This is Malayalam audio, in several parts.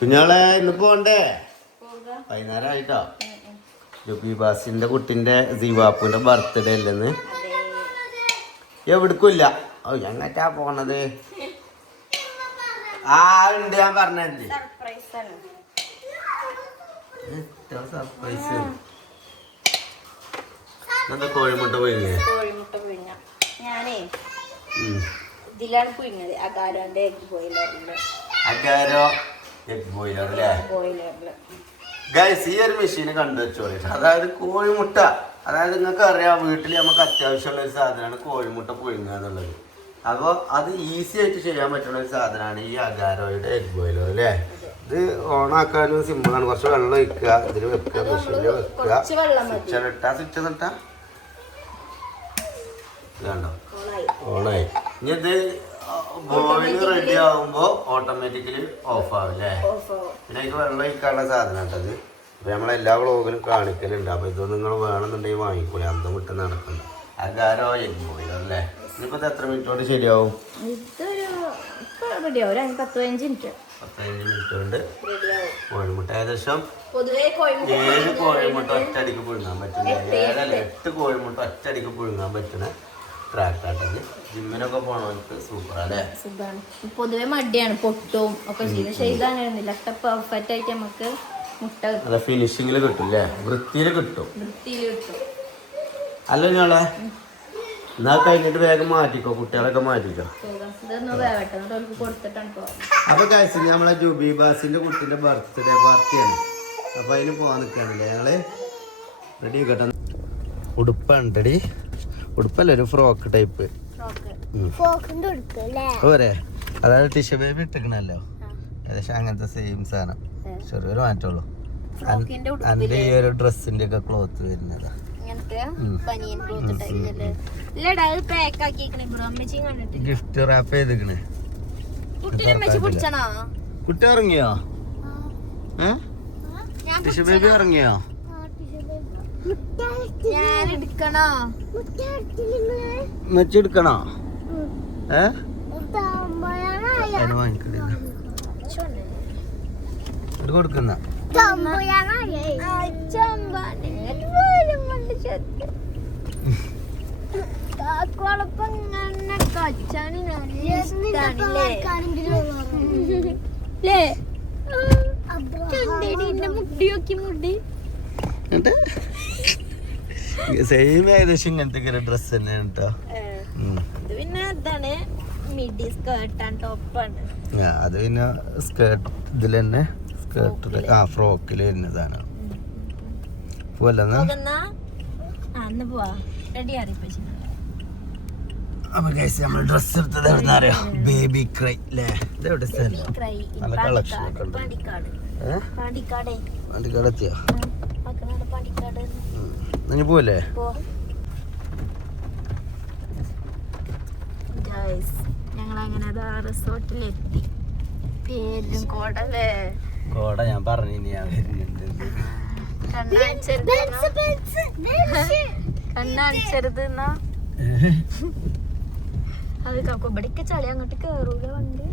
കുഞ്ഞാളെ ഇന്ന് പോണ്ടേ? വൈകുന്നേരം ആയിട്ടോ. ജുബി ബാസിന്റെ കുട്ടിന്റെ സീവാപ്പുവിന്റെ ബർത്ത്ഡേ അല്ലെന്ന്. എവിടേക്കില്ല. ഓ എങ്ങറ്റാ പോണത്? ആ ഉണ്ട്, ഞാൻ പറഞ്ഞല്ലേ സർപ്രൈസ്. എന്താ കോഴിമുട്ട പോയില്ലേ? ഞാനേ ഇതിലാണ് പുഴുങ്ങത്. അഗാരോന്റെ എഗ് ബോയിലറില്. അഗാരോ എഗ് ബോയിലർ അല്ലേ? ഗൈസ്, ഈ ഒരു മെഷീന് കണ്ടുവച്ചോളി. അതായത് കോഴിമുട്ട, അതായത് നിങ്ങൾക്ക് അറിയാം വീട്ടിൽ നമുക്ക് അത്യാവശ്യമുള്ള ഒരു സാധനമാണ് കോഴിമുട്ട പുഴുങ്ങുക എന്നുള്ളത്. അപ്പോൾ അത് ഈസി ആയിട്ട് ചെയ്യാൻ പറ്റുന്ന ഒരു സാധനമാണ് ഈ അഗാരോയുടെ എഗ് ബോയിലർ അല്ലേ? ഇത് ഓണാക്കാനും സിമ്പിളാണ്. കുറച്ച് വെള്ളം ഒഴിക്കുക, ഇതിൽ വെക്കുക, മെഷീനിൽ വെക്കുക, സ്വിച്ച് ഇട്ടാ ഇതുണ്ടോ ഓണായി. ഇനി ഇത് ബോയിൽ റെഡി ആകുമ്പോ ഓട്ടോമാറ്റിക്കലി ഓഫ് ആവും അല്ലേ? പിന്നെ അതിന് വെള്ളം ഒഴിക്കാനുള്ള സാധനം കേട്ടത്. അപ്പൊ നമ്മളെല്ലാ വ്ളോഗിലും കാണിക്കലുണ്ട്. അപ്പൊ ഇതൊന്നും നിങ്ങൾ വേണമെന്നുണ്ടെങ്കിൽ വാങ്ങിക്കൂലേ, അന്തം വിട്ട് നടക്കണ്ട. അഗാരോ എഗ് ബോയിലർ അല്ലേ? ഇനിയിപ്പോ എത്ര മിനിറ്റോട് ശരിയാവും? 15 മിനിറ്റ് കൊണ്ട് കോഴിമുട്ട ഏകദേശം 7 കോഴിമുട്ട ഒറ്റയടിക്ക് പുഴുങ്ങാൻ പറ്റുന്ന 8 കോഴിമുട്ട ഒറ്റയടിക്ക് പുഴുങ്ങാൻ പറ്റുന്ന ട്രാക്ടാട്ടത്. ജിമ്മിനൊക്കെ പോണവർക്ക് സൂപ്പർ അല്ലേ? പൊതുവെ മടിയാണ്, പൊട്ടും ഒക്കെ ചെയ്യും. പക്ഷെ ഇതങ്ങനെയൊന്നുമില്ല, പെർഫെക്റ്റ് ആയിട്ട് നമുക്ക് മുട്ട അല്ല ഫിനിഷിങ്ങിൽ കിട്ടും അല്ലേ? വൃത്തിയിൽ കിട്ടും. അല്ല ഞാളെ എന്നാ കഴിഞ്ഞിട്ട് വേഗം മാറ്റിക്കോ, കുട്ടികളൊക്കെ മാറ്റിക്കോ. അപ്പൊ കഴിച്ചു നമ്മളെ ജുബി ബാസിന്റെ കുട്ടിന്റെ ബർത്ത്ഡേ പാർട്ടിയാണ്. അപ്പൊ അതിന് പോവാൻ നിൽക്കാണല്ലേ ഞങ്ങള്. റെഡി കേട്ടോ. ഉടുപ്പുണ്ടടി, ഉടുപ്പല്ല, ഒരു ഫ്രോക്ക് ടൈപ്പ് പോരെ. അതായത് ടിഷ്യൂ ബേബി ഇട്ടിക്കണല്ലോ, ഏകദേശം അങ്ങനത്തെ സെയിം സാധനം, ചെറിയൊരു മാറ്റമുള്ളൂ. അതിന്റെ ഈ ഒരു ഡ്രസ്സിന്റെ ഒക്കെ ക്ലോത്ത് വരുന്നതാ. ഗിഫ്റ്റ് റാപ്പ് ചെയ്തിക്കണേ. കുട്ടി ഇറങ്ങിയോ? Tissue baby ഇറങ്ങിയോ? മെച്ചെടുക്കണോ? കൊടുക്കുന്ന സെയിം ഏകദേശം ഇങ്ങനത്തെ ഡ്രസ് തന്നെയാണ് കേട്ടോ. പിന്നെ എന്താണ് മിഡി സ്കേർട്ട് ആൻഡ് ടോപ്പാണ്. അത് പിന്നെ സ്കേർട്ട് ഇതിൽ തന്നെ സ്കേർട്ട് ഫ്രോക്കിൽ വരുന്നതാണ്. പോവല്ലെന്നാ അപ്പൊ ഗൈസ് നമ്മൾ ഡ്രസ് എടുത്തത് എവിടെന്ന് അറിയോ? ബേബി ക്രൈ അല്ലേ? ഇതെവിടെ സ്ഥലം? നല്ല കളക്ഷൻ ഒക്കെ ഉണ്ട്. പാണ്ടിക്കാട് എത്തിയോ? ഇനി പോവല്ലേ? ഞങ്ങളങ്ങനെ റിസോർട്ടിലെത്തി. പേരും കോടല്ലേ? കോട ഞാൻ പറഞ്ഞു ഞാൻ വരുന്നുണ്ട്. കണ്ണടിച്ചരുത് അത് ഇവിടേക്ക് ചളി അങ്ങോട്ട് കേറൂല. വണ്ടി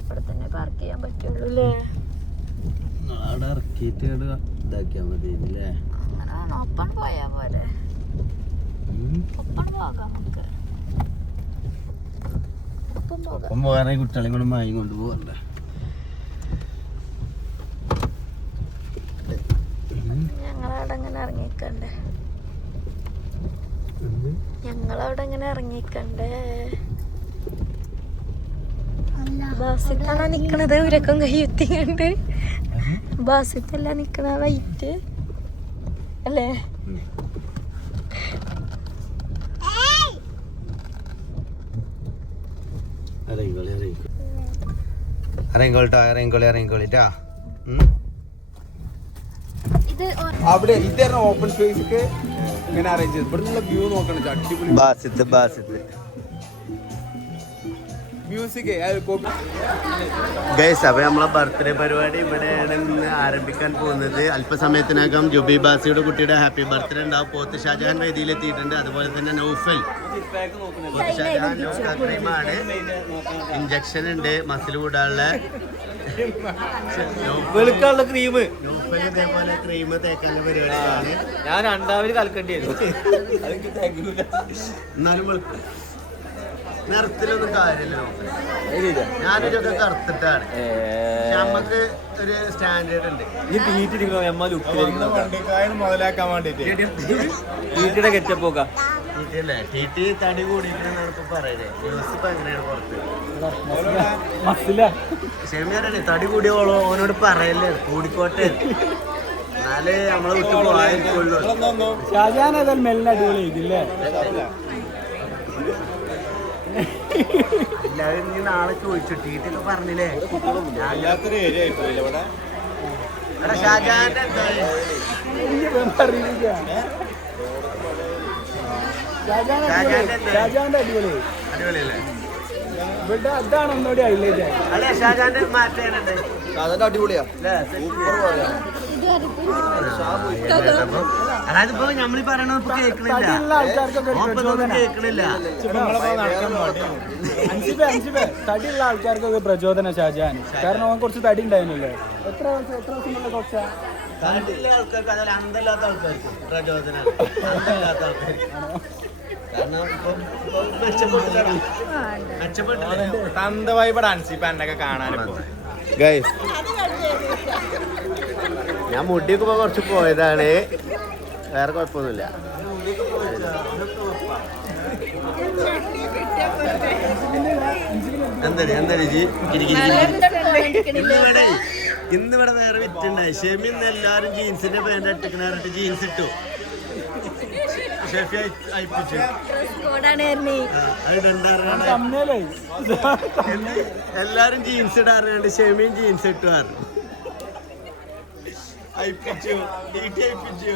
ഇവിടെ തന്നെ പാർക്ക് ചെയ്യാൻ പറ്റുള്ളൂ അല്ലേ? അവിടെ ഇറക്കിയിട്ട് ഇതാക്കിയാ മതി അല്ലേ? അങ്ങനെയാണോ? ഒപ്പം പോയാ പോലെ. ഒപ്പം പോകാം നമുക്ക്. ഒപ്പം പോകാനായി കുട്ടികളെയും കൊണ്ട് മായി കൊണ്ട് പോകണ്ടേ? ഞങ്ങളവിടെ അങ്ങനെ ഇറങ്ങിക്കണ്ടേ? ഞങ്ങളവിടെ അങ്ങനെ ഇറങ്ങിക്കണ്ടേ? ബാസിത്താണോ നിക്കണത്? ഉരക്കം കയ്യെത്തിക്കണ്ട് ബാസിത്തല്ല നിക്കണ വൈറ്റ് അല്ലേ? ഇറങ്ങിക്കോളിട്ടാ. അവിടെ ഇതര ഓപ്പൺ സ്പേസ് ഇങ്ങനെ അറേഞ്ച് ചെയ്ത് ഇവിടുന്നുള്ള വ്യൂ നോക്കണം. അടിപൊളി മ്യൂസിക്. ഗൈസ്, അപ്പൊ നമ്മളെ ബർത്ത്ഡേ പരിപാടി ഇവിടെയാണ് ഇന്ന് ആരംഭിക്കാൻ പോകുന്നത്. അല്പസമയത്തിനകം ജുബി ബാസിയുടെ കുട്ടിയുടെ ഹാപ്പി ബർത്ത്ഡേ ഉണ്ടാവും. പോത്ത് ഷാജഹാൻ വേദിയിലെത്തിയിട്ടുണ്ട്. അതുപോലെ തന്നെ നൗഫൽ. പോത്ത് ഷാജഹാൻ ക്രീമാണ്, ഇഞ്ചക്ഷൻ ഉണ്ട്, മസിൽ കൂടാനുള്ള വെളുക്കാനുള്ള ക്രീം ഇതേപോലെ ക്രീം തേക്കാനുള്ള പരിപാടിയാണ്. ഞാൻ രണ്ടാമത് കലക്കേണ്ടി വരും. അതെനിക്ക് തേക്കില്ല. എന്നാലും നിറത്തിലൊന്നും കാര്യമില്ല. ഞാനിതൊക്കെ കറുത്തിട്ടാണ്. പക്ഷെ നമ്മക്ക് ഒരു സ്റ്റാൻഡേർഡ് ഉണ്ട്. മുതലാക്കാൻ വേണ്ടിട്ട് വീട്ടിയുടെ കെറ്റപ്പോക്ക ടി തടി കൂടിയിട്ടാണ് ഇപ്പൊ പറയുന്നത്. ന്യൂസ് ഇപ്പൊ എങ്ങനെയാണ് പുറത്ത് ക്ഷമിയാറേ തടി കൂടിയോളോ ഓനോട് പറയല്ലേ കൂടിക്കോട്ടെ എന്നാലേ നമ്മളെ വിട്ടു പോകാതിരിക്കുള്ളൂ. ഷാജാൻ ഏതായാലും മെല്ലെ അടിപൊളി ചെയ്തില്ലേ? എല്ലാവരും നീ നാളെ ചോദിച്ചു ടീറ്റൊക്കെ പറഞ്ഞില്ലേ? എടാ ഷാജാന്റെ ഷാജാന്റെ അടിപൊളി അടിപൊളിയല്ലേ? ഇവിടെ അതാണ് ഒന്നുകൂടി ഹൈലൈറ്റ്. അല്ലേ ഷാജാന്റെ മാറ്റാനുണ്ട്. ഷാജാന്റെ അടിപൊളിയാ. അതായത് ഇപ്പൊ നമ്മളീ പറയണത് കേൾക്കണില്ല. കേൾക്കണില്ല. തടിയുള്ള ആൾക്കാർക്കൊക്കെ പ്രചോദനം ഷാജാൻ. കാരണം അവൻ കുറച്ച് തടി ഉണ്ടായിരുന്നല്ലോ. എത്ര കൊച്ചാ? തടിയുള്ള ആൾക്കാർക്ക് അതല്ല അന്തല്ലാത്ത ആൾക്കാർക്ക് പ്രചോദനം. അന്തല്ലാത്ത ആൾക്കാർക്ക് കാരണം മെച്ചപ്പെട്ടില്ല. തന്തവായി ഡാൻസ് ഇപ്പൊ എന്നൊക്കെ കാണാനിപ്പോ. ഞാൻ മുടിയൊക്കെ ഇപ്പൊ കുറച്ച് പോയതാണ്. വേറെ കുഴപ്പമൊന്നുമില്ല. എന്താ ഇന്നിവിടെ വേറെ വിറ്റുണ്ടായി. ഷെമി ഇന്ന് എല്ലാരും ജീൻസിന്റെ പാന്റ് ഇട്ടിട്ട് ജീൻസ് ഇട്ടു. ഷെഫി അയപ്പിച്ചു. എല്ലാരും ജീൻസ് ഇടാറുണ്ട്. ഷെമിയും ജീൻസ് ഇട്ടുമായിരുന്നു. അയപ്പിച്ചു അയപ്പിച്ചു.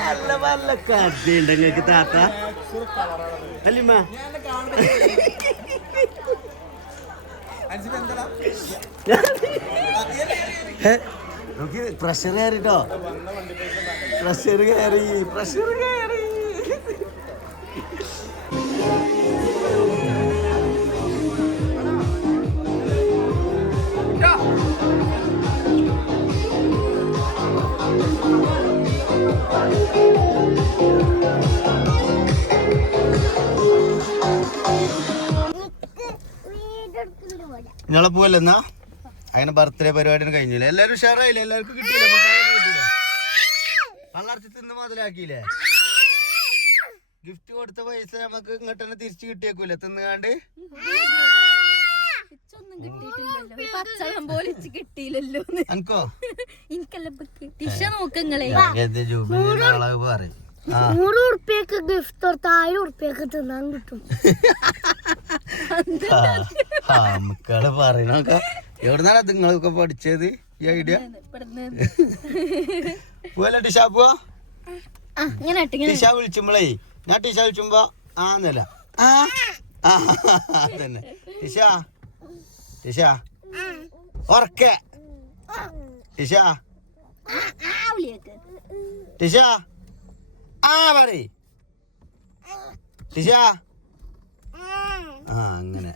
നല്ല നല്ല കഥയുണ്ട് നിങ്ങൾക്ക് താത്ത അല്ലിമ്മ. നോക്കി പ്രഷർ കയറിട്ടോ. പ്രഷർ കയറി. നിങ്ങളെ പോവല്ലെന്നാ അങ്ങനെ ബർത്ത്ഡേ പരിപാടി കഴിഞ്ഞില്ലേ? എല്ലാരും ഉഷാറായില്ലേ? എല്ലാവർക്കും കിട്ടിയില്ലേ? പള്ളർത്തി തിന്ന് മുതലാക്കിയില്ലേ? ഗിഫ്റ്റ് കൊടുത്ത പൈസ നമുക്ക് ഇങ്ങോട്ട് തന്നെ തിരിച്ചു കിട്ടിയേക്കൂല്ലേ തിന്നുകാണ്ട്? എനിക്കോ പറയും 100 ഉറുപ്പ്യക്ക് ഗിഫ്റ്റ് കൊടുത്ത 1000 ഉറുപ്പ്യക്ക് തിന്നാൻ കിട്ടും. മക്കളെ പറയണൊക്കെ എവിടുന്നാണ് നിങ്ങളൊക്കെ പഠിച്ചത് ഈ ഐഡിയ? പോവല്ലേ ടിഷാ? പോവാ ടിഷ വിളിച്ചുമ്പളേ ഞാൻ ടിഷ വിളിച്ചുമ്പോ ആന്നല്ല തന്നെ ടിഷ ഉറക്കെ ടിഷ പറയ് ടിഷ. അങ്ങനെ